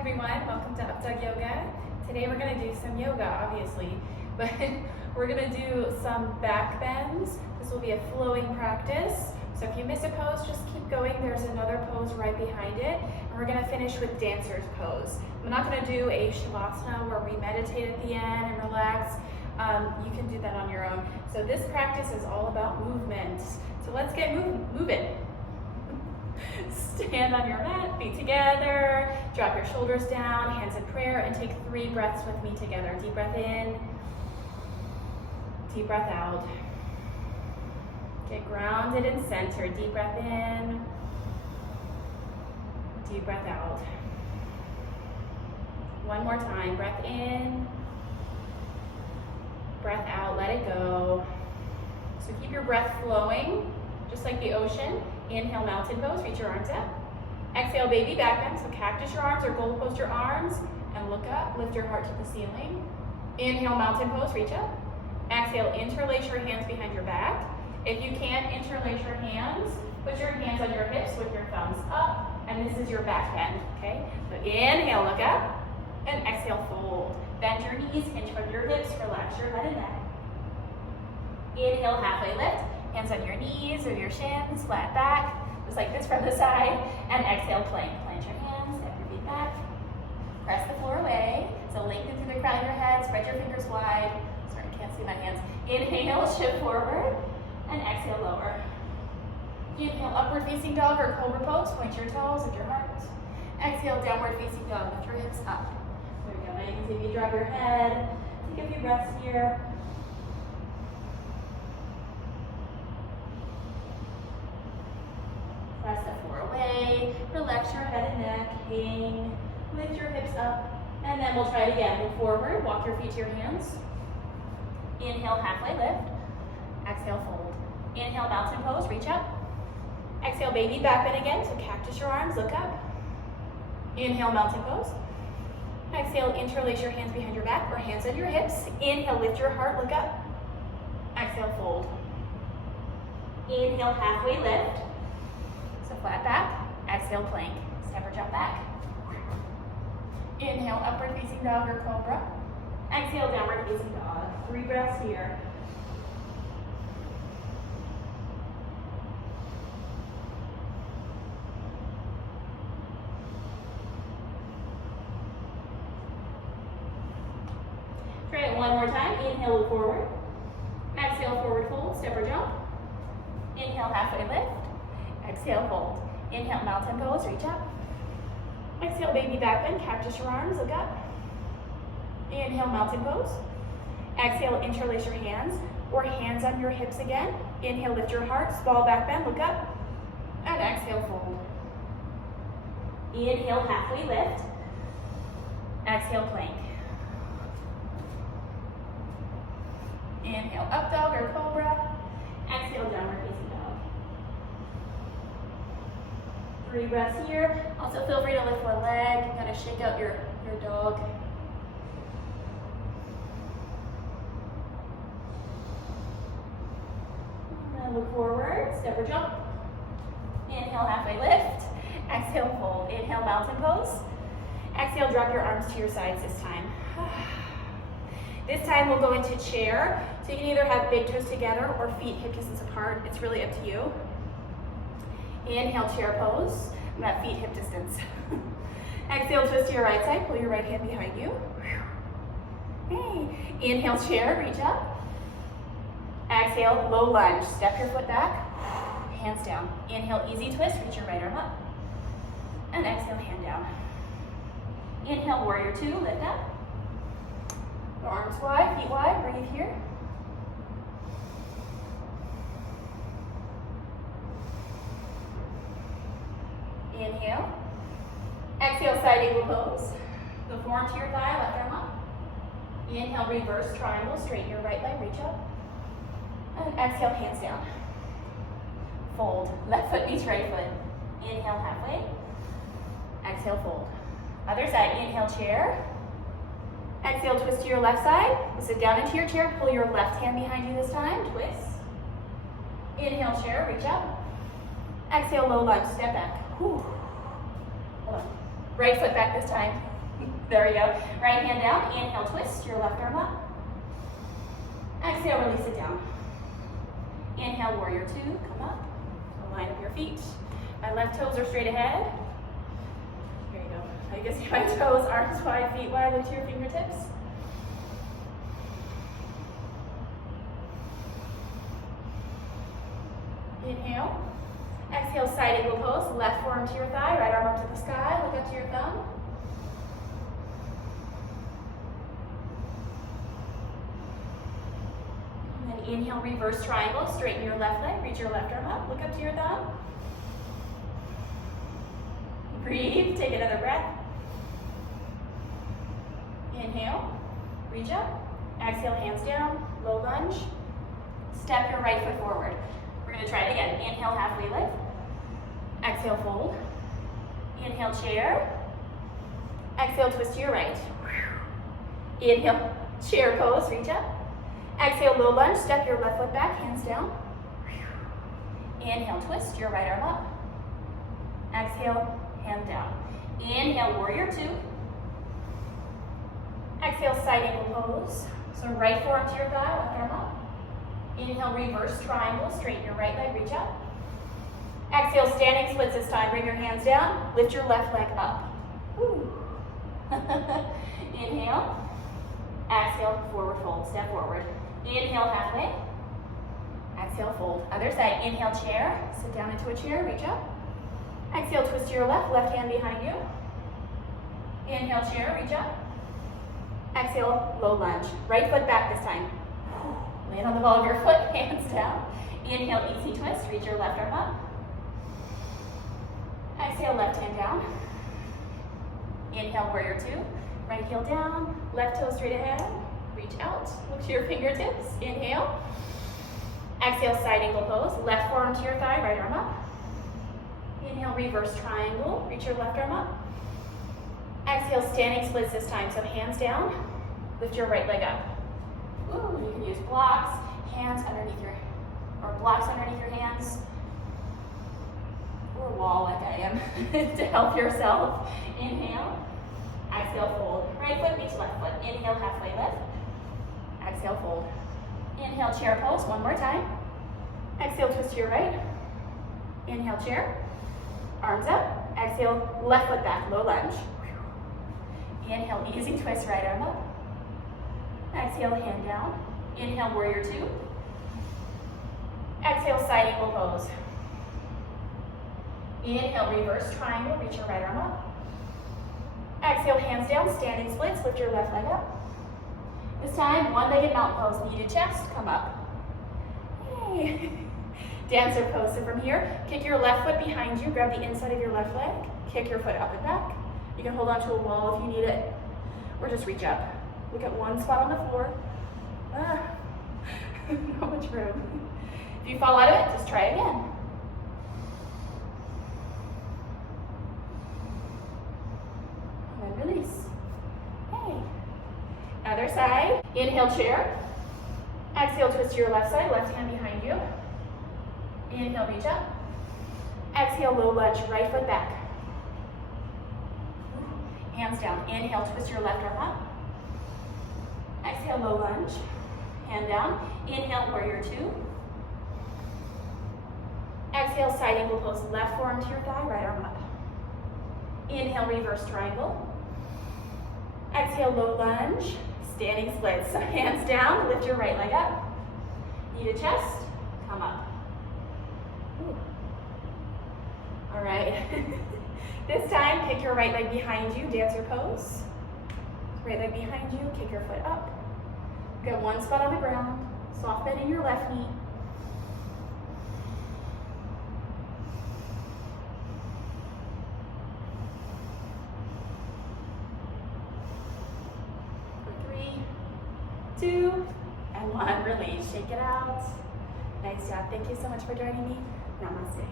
everyone, welcome to Updawg-Yoga. Today we're going to do some yoga, obviously, but we're going to do some back bends. This will be a flowing practice, so if you miss a pose, just keep going. There's another pose right behind it, and we're going to finish with dancer's pose. I'm not going to do a shavasana where we meditate at the end and relax. You can do that on your own. So this practice is all about movement. So let's get moving. Stand on your mat, feet together, drop your shoulders down, hands in prayer, and take 3 breaths with me together. Deep breath in, deep breath out. Get grounded and centered. Deep breath in, deep breath out. One more time. Breath in, breath out, let it go. So keep your breath flowing, just like the ocean. Inhale, mountain pose, reach your arms up. Exhale, baby back bend, so cactus your arms or goal post your arms and look up, lift your heart to the ceiling. Inhale, mountain pose, reach up. Exhale, interlace your hands behind your back. If you can't interlace your hands, put your hands on your hips with your thumbs up, and this is your back bend, okay? So inhale, look up, and exhale, fold. Bend your knees, hinge from your hips, relax your head and neck. Inhale, halfway lift. Hands on your knees or your shins, flat back, just like this from the side. And exhale, plank. Plant your hands, step your feet back. Press the floor away. So lengthen through the crown of your head, spread your fingers wide. Sorry, I can't see my hands. Inhale, shift forward, and exhale, lower. Inhale, upward facing dog or cobra pose. Point your toes with your heart. Exhale, downward facing dog. Lift your hips up. There we go. Now you can see if you drop your head. Take a few breaths here. Press the floor away, relax your head and neck, hang, lift your hips up, and then we'll try it again. Move forward, walk your feet to your hands. Inhale, halfway lift. Exhale, fold. Inhale, mountain pose, reach up. Exhale, baby back bend again, so cactus your arms, look up. Inhale, mountain pose. Exhale, interlace your hands behind your back or hands on your hips. Inhale, lift your heart, look up. Exhale, fold. Inhale, halfway lift. So flat back, exhale, plank. Step or jump back. Inhale, upward facing dog or cobra. Exhale, downward facing dog. 3 breaths here. Try it one more time. Inhale, look forward. Exhale, forward fold, step or jump. Inhale, halfway lift. Exhale, fold. Inhale, mountain pose, reach up. Exhale, baby back bend, cactus your arms, look up. Inhale, mountain pose. Exhale, interlace your hands or hands on your hips again. Inhale, lift your heart, small back bend, look up. And exhale, fold. Inhale, halfway lift. Exhale, plank. Inhale, up dog or cobra. Exhale, downward facing dog. 3 breaths here. Also feel free to lift one leg, kind of shake out your dog. And then look forward, step or jump. Inhale, halfway lift. Exhale, fold. Inhale, mountain pose. Exhale, drop your arms to your sides this time. This time we'll go into chair. So you can either have big toes together or feet hip distance apart. It's really up to you. Inhale, chair pose. I'm at feet hip distance. Exhale, twist to your right side. Pull your right hand behind you. Hey. Inhale, chair, reach up. Exhale, low lunge. Step your foot back. Hands down. Inhale, easy twist. Reach your right arm up. And exhale, hand down. Inhale, warrior 2. Lift up. Arms wide, feet wide. Breathe here. Inhale. Exhale, side angle pose. Go forearm to your thigh, left arm up. Inhale, reverse triangle, straighten your right leg, reach up. And exhale, hands down. Fold, left foot meets right foot. Inhale, halfway. Exhale, fold. Other side, inhale, chair. Exhale, twist to your left side. Sit down into your chair, pull your left hand behind you this time, twist. Inhale, chair, reach up. Exhale, low lunge, step back. Whew. Hold on. Right foot back this time. There we go. Right hand down. Inhale, twist your left arm up. Exhale, release it down. Inhale, warrior two. Come up. Line up your feet. My left toes are straight ahead. Here you go. You can see my toes, arms wide, feet wide. Lift your fingertips. Inhale. Exhale, side angle pose. Left forearm to your thigh, right arm up to the sky. Look up to your thumb. And then inhale, reverse triangle. Straighten your left leg. Reach your left arm up. Look up to your thumb. Breathe. Take another breath. Inhale. Reach up. Exhale, hands down. Low lunge. Step your right foot forward. We're going to try it again. Inhale, halfway lift. Exhale, fold. Inhale, chair. Exhale, twist to your right. Inhale, chair pose, reach up. Exhale, low lunge, step your left foot back, hands down. Inhale, twist your right arm up. Exhale, hand down. Inhale, warrior two. Exhale, side angle pose. So right forearm to your thigh, left arm up. Inhale, reverse triangle, straighten your right leg, reach up. Exhale, standing splits this time. Bring your hands down, lift your left leg up. Woo. Inhale. Exhale, forward fold, step forward. Inhale, halfway. Exhale, fold. Other side, inhale, chair. Sit down into a chair, reach up. Exhale, twist to your left, left hand behind you. Inhale, chair, reach up. Exhale, low lunge. Right foot back this time. Land on the ball of your foot, hands down. Inhale, easy twist, reach your left arm up. Exhale, left hand down. Inhale, warrior two. Right heel down, left toe straight ahead. Reach out, look to your fingertips. Inhale. Exhale, side angle pose. Left forearm to your thigh, right arm up. Inhale, reverse triangle. Reach your left arm up. Exhale, standing splits this time. So hands down, lift your right leg up. Ooh, you can use blocks, hands underneath your, or blocks underneath your hands, or a wall like I am, to help yourself. Inhale, exhale, fold. Right foot meets left foot. Inhale, halfway lift. Exhale, fold. Inhale, chair pose, one more time. Exhale, twist to your right. Inhale, chair. Arms up. Exhale, left foot back, low lunge. Inhale, easy twist, right arm up. Exhale, hand down. Inhale, warrior two. Exhale, side angle pose. Inhale, reverse triangle, reach your right arm up. Exhale, hands down, standing splits, lift your left leg up. This time, one-legged mountain pose, knee to chest, come up. Hey. Dancer pose, so from here, kick your left foot behind you, grab the inside of your left leg, kick your foot up and back. You can hold onto a wall if you need it, or just reach up. Look at one spot on the floor. Not much room. If you fall out of it, just try again. And then release. Hey. Other side. Inhale, chair. Exhale, twist to your left side, left hand behind you. Inhale, reach up. Exhale, low lunge, right foot back. Hands down. Inhale, twist your left arm up. Exhale, low lunge. Hand down. Inhale, warrior two. Exhale, side angle pose. Left forearm to your thigh, right arm up. Inhale, reverse triangle. Exhale, low lunge. Standing splits. So hands down, lift your right leg up. Knee to chest, come up. Ooh. All right. This time, kick your right leg behind you, dancer pose. Right leg behind you, kick your foot up. Get one spot on the ground, soft bend in your left knee. For 3, 2, and 1. Release. Shake it out. Nice job. Thank you so much for joining me. Namaste.